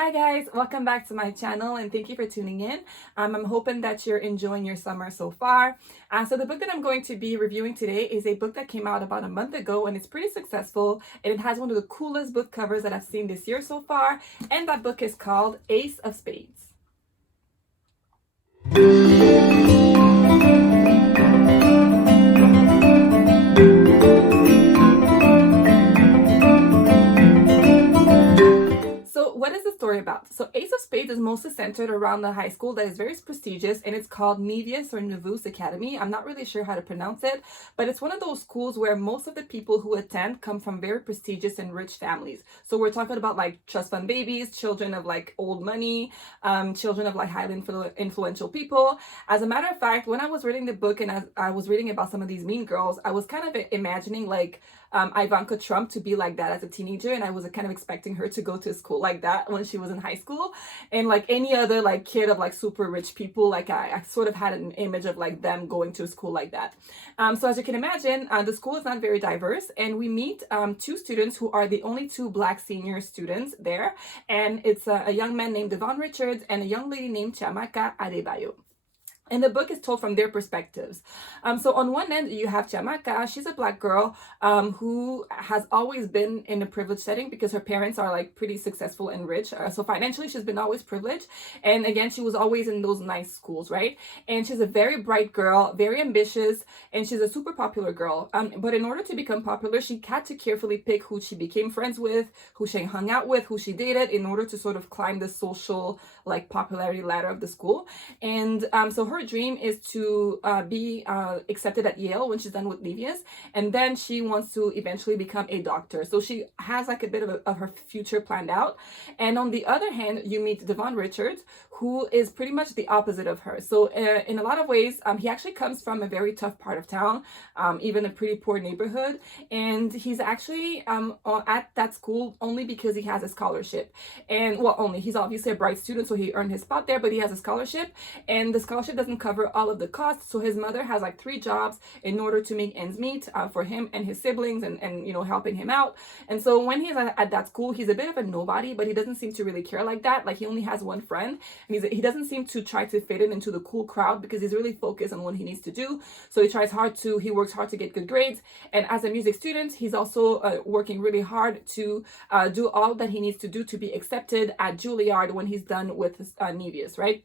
Hi guys, welcome back to my channel and thank you for tuning in. I'm hoping that you're enjoying your summer so far. So the book that I'm going to be reviewing today is a book that came out about a month ago and it's pretty successful and it has one of the coolest book covers that I've seen this year so far, and that book is called Ace of Spades. What is the story about? So Ace of Spades is mostly centered around the high school that is very prestigious, and it's called Nevius or Nevus Academy. I'm not really sure how to pronounce it, but it's one of those schools where most of the people who attend come from very prestigious and rich families. So we're talking about like trust fund babies, children of like old money, children of like highly influential people. As a matter of fact, when I was reading the book and as I was reading about some of these mean girls, I was kind of imagining like Ivanka Trump to be like that as a teenager, and I was kind of expecting her to go to a school like that when she was in high school. And like any other like kid of like super rich people, like I sort of had an image of like them going to a school like that. So as you can imagine, the school is not very diverse, and we meet two students who are the only two black senior students there, and it's a young man named Devon Richards and a young lady named Chiamaka Adebayo. And the book is told from their perspectives. So on one end, you have Chiamaka. She's a black girl who has always been in a privileged setting because her parents are like pretty successful and rich. So financially, she's been always privileged. And again, she was always in those nice schools, right? And she's a very bright girl, very ambitious, and she's a super popular girl. But in order to become popular, she had to carefully pick who she became friends with, who she hung out with, who she dated in order to sort of climb the social like popularity ladder of the school. And so her dream is to be accepted at Yale when she's done with Nevius, and then she wants to eventually become a doctor. So she has like a bit of her future planned out. And on the other hand, you meet Devon Richards, who is pretty much the opposite of her. So in a lot of ways, he actually comes from a very tough part of town, even a pretty poor neighborhood, and he's actually at that school only because he has a scholarship. And well, only he's obviously a bright student, so he earned his spot there, but he has a scholarship, and the scholarship doesn't cover all of the costs. So his mother has like 3 jobs in order to make ends meet for him and his siblings, and you know, helping him out. And so when he's at that school, he's a bit of a nobody, but he doesn't seem to really care like that. Like he only has one friend, and he doesn't seem to try to fit in into the cool crowd because he's really focused on what he needs to do. So he works hard to get good grades, and as a music student, he's also working really hard to do all that he needs to do to be accepted at Juilliard when he's done with Nevius, right?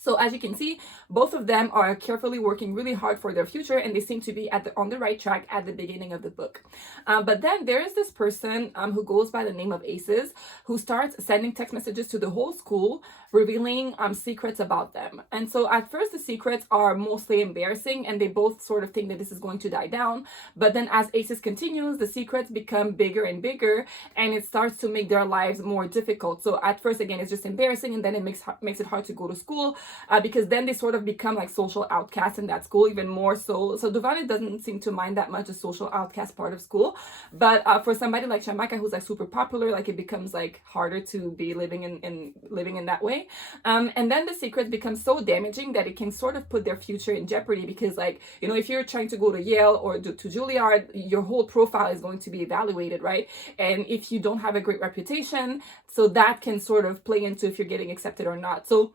So as you can see, both of them are carefully working really hard for their future, and they seem to be on the right track at the beginning of the book. But then there is this person who goes by the name of Aces, who starts sending text messages to the whole school, revealing secrets about them. And so at first the secrets are mostly embarrassing, and they both sort of think that this is going to die down. But then as Aces continues, the secrets become bigger and bigger, and it starts to make their lives more difficult. So at first, again, it's just embarrassing, and then it makes it hard to go to school. Because then they sort of become like social outcasts in that school, even more so. So Devon doesn't seem to mind that much the social outcast part of school, but for somebody like Chiamaka, who's like super popular, like it becomes like harder to be living in that way. And then the secrets become so damaging that it can sort of put their future in jeopardy, because like, you know, if you're trying to go to Yale or to Juilliard, your whole profile is going to be evaluated, right? And if you don't have a great reputation, so that can sort of play into if you're getting accepted or not. So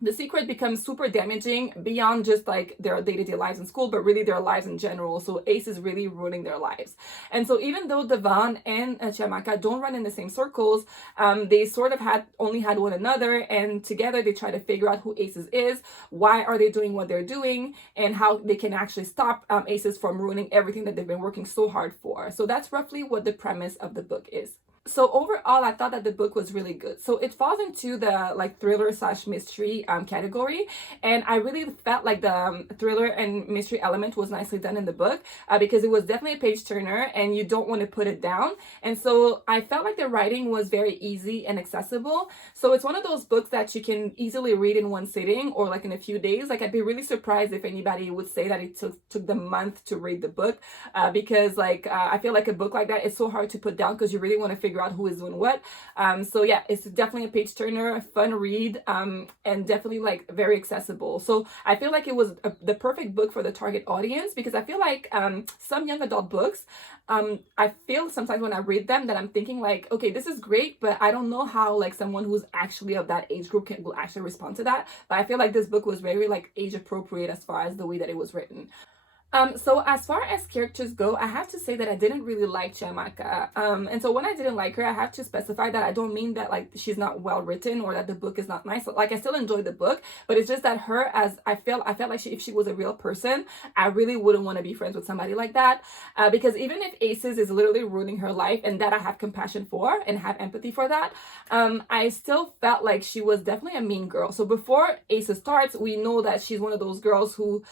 the secret becomes super damaging beyond just like their day-to-day lives in school, but really their lives in general. So Ace is really ruining their lives. And so even though Devon and Chiamaka don't run in the same circles, they sort of only had one another, and together they try to figure out who Aces is, why are they doing what they're doing, and how they can actually stop Aces from ruining everything that they've been working so hard for. So that's roughly what the premise of the book is. So overall, I thought that the book was really good. So it falls into the like thriller / mystery category, and I really felt like the thriller and mystery element was nicely done in the book because it was definitely a page turner, and you don't want to put it down. And so I felt like the writing was very easy and accessible. So it's one of those books that you can easily read in one sitting or like in a few days. Like I'd be really surprised if anybody would say that it took them a month to read the book because like I feel like a book like that is so hard to put down because you really want to figure figure out who is doing what. So yeah, it's definitely a page turner, fun read, and definitely like very accessible. So I feel like it was the perfect book for the target audience, because I feel like some young adult books, I feel sometimes when I read them that I'm thinking like, okay, this is great, but I don't know how like someone who's actually of that age group will actually respond to that. But I feel like this book was very like age appropriate as far as the way that it was written. So as far as characters go, I have to say that I didn't really like Chiamaka. And so when I didn't like her, I have to specify that I don't mean that like she's not well written or that the book is not nice. Like I still enjoyed the book, but it's just that her, as I felt like if she was a real person, I really wouldn't want to be friends with somebody like that. Because even if Aces is literally ruining her life, and that I have compassion for and have empathy for that, I still felt like she was definitely a mean girl. So before Aces starts, we know that she's one of those girls who,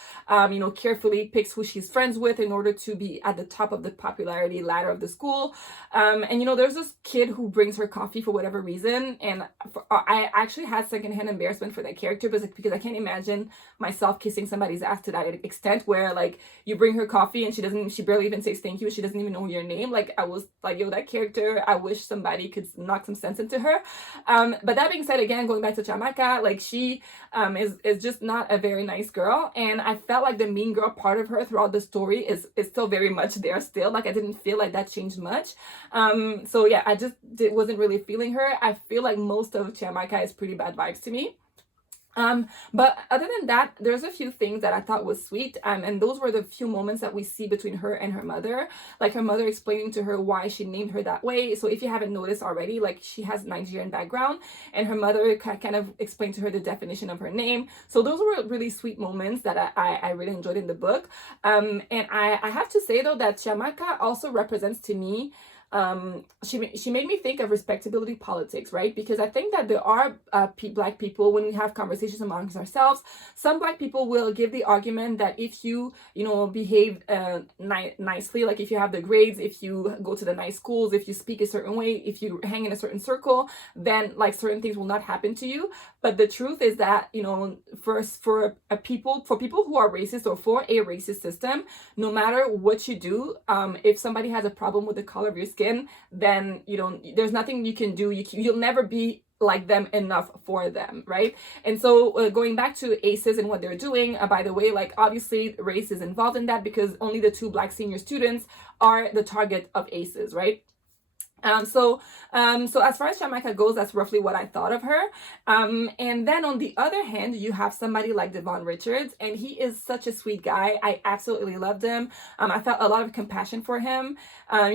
carefully picks who she's friends with in order to be at the top of the popularity ladder of the school. There's this kid who brings her coffee for whatever reason, and I actually had secondhand embarrassment for that character because I can't imagine myself kissing somebody's ass to that extent, where like you bring her coffee and she barely even says thank you, she doesn't even know your name. Like I was like, yo, that character, I wish somebody could knock some sense into her. But that being said, again, going back to Chiamaka, like she is just not a very nice girl, and I felt like the mean girl part of her throughout the story is still very much there still. Like I didn't feel like that changed much. So yeah, I just wasn't really feeling her. I feel like most of Chiamaka is pretty bad vibes to me. But other than that, there's a few things that I thought was sweet, and those were the few moments that we see between her and her mother, like her mother explaining to her why she named her that way. So if you haven't noticed already, like she has Nigerian background, and her mother kind of explained to her the definition of her name. So those were really sweet moments that I really enjoyed in the book. And I have to say though that Chiamaka also represents to me, she made me think of respectability politics, right? Because I think that there are black people, when we have conversations amongst ourselves, some black people will give the argument that if you behave nicely, like if you have the grades, if you go to the nice schools, if you speak a certain way, if you hang in a certain circle, then like certain things will not happen to you. But the truth is that for people who are racist, or for a racist system, no matter what you do, if somebody has a problem with the color of your skin, then there's nothing you can do. You'll never be like them enough for them, right? And so going back to Aces and what they're doing, by the way, like obviously race is involved in that, because only the 2 black senior students are the target of Aces, right? So as far as Chiamaka goes, that's roughly what I thought of her. And then on the other hand, you have somebody like Devon Richards, and he is such a sweet guy. I absolutely loved him. I felt a lot of compassion for him.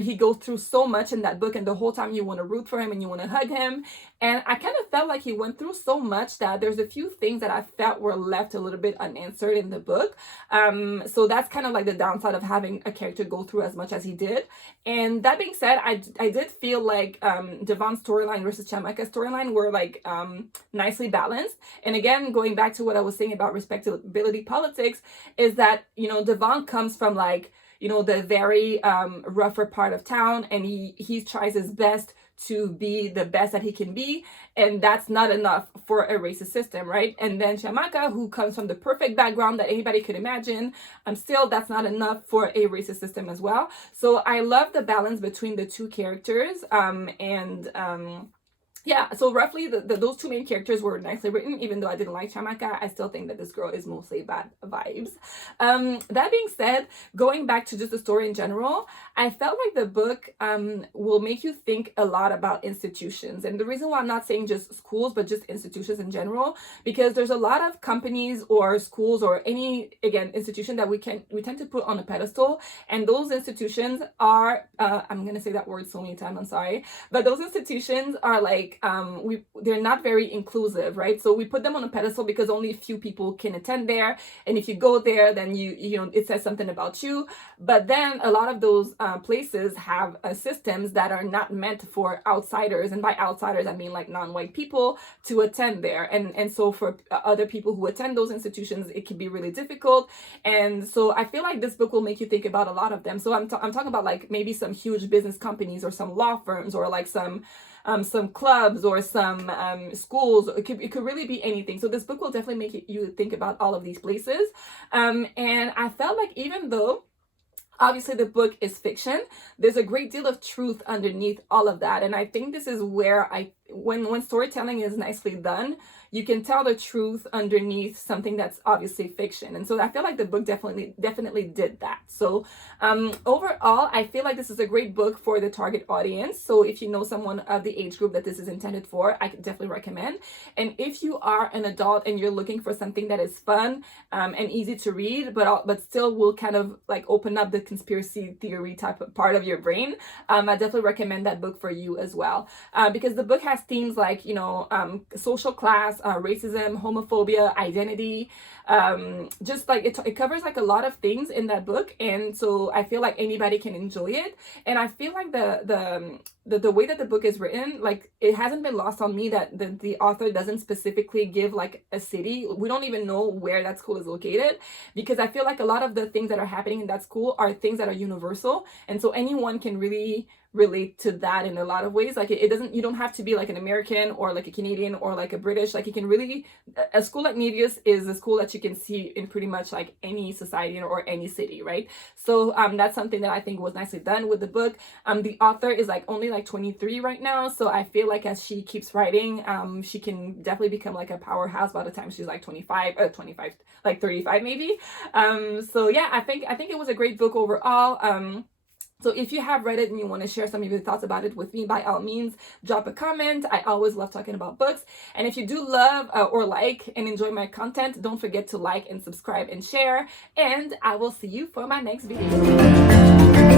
He goes through so much in that book, and the whole time you want to root for him and you want to hug him. And I kind of felt like he went through so much that there's a few things that I felt were left a little bit unanswered in the book. So that's kind of like the downside of having a character go through as much as he did. And that being said, I did feel like Devon's storyline versus Chiamaka's storyline were like nicely balanced. And again, going back to what I was saying about respectability politics, is that Devon comes from like the very rougher part of town, and he tries his best to be the best that he can be, and that's not enough for a racist system, right? And then Chiamaka, who comes from the perfect background that anybody could imagine, still that's not enough for a racist system as well. So I love the balance between the 2 characters, yeah, so roughly those 2 main characters were nicely written. Even though I didn't like Chiamaka, I still think that this girl is mostly bad vibes. That being said, going back to just the story in general, I felt like the book will make you think a lot about institutions. And the reason why I'm not saying just schools, but just institutions in general, because there's a lot of companies or schools or any, again, institution that we tend to put on a pedestal. And those institutions are, I'm going to say that word so many times, I'm sorry, but those institutions are like, they're not very inclusive, right? So we put them on a pedestal because only a few people can attend there, and if you go there, then it says something about you. But then a lot of those places have systems that are not meant for outsiders, and by outsiders I mean like non-white people, to attend there. And so for other people who attend those institutions, it can be really difficult. And so I feel like this book will make you think about a lot of them. So I'm talking about like maybe some huge business companies, or some law firms, or like some clubs, or some schools. It could really be anything. So this book will definitely make you think about all of these places. And I felt like even though Obviously, the book is fiction. There's a great deal of truth underneath all of that. And I think this is where when storytelling is nicely done, you can tell the truth underneath something that's obviously fiction. And so I feel like the book definitely did that. So overall, I feel like this is a great book for the target audience. So if you know someone of the age group that this is intended for, I could definitely recommend. And if you are an adult and you're looking for something that is fun and easy to read, but still will kind of like open up the conspiracy theory type of part of your brain, I definitely recommend that book for you as well. Because the book has themes like, social class, racism, homophobia, identity, just like it covers like a lot of things in that book. And so I feel like anybody can enjoy it. And I feel like the way that the book is written, like it hasn't been lost on me that the author doesn't specifically give like a city. We don't even know where that school is located, because I feel like a lot of the things that are happening in that school are things that are universal. And so anyone can really relate to that in a lot of ways. Like it doesn't, you don't have to be like an American or like a Canadian or like a British. Like you can really, a school like Nevius is a school that you can see in pretty much like any society or any city, right? So that's something that I think was nicely done with the book. The author is like only like 23 right now, so I feel like as she keeps writing, she can definitely become like a powerhouse by the time she's like 25, like 35 maybe. So yeah, I think it was a great book overall. So if you have read it and you want to share some of your thoughts about it with me, by all means, drop a comment. I always love talking about books. And if you do love or like and enjoy my content, don't forget to like and subscribe and share. And I will see you for my next video.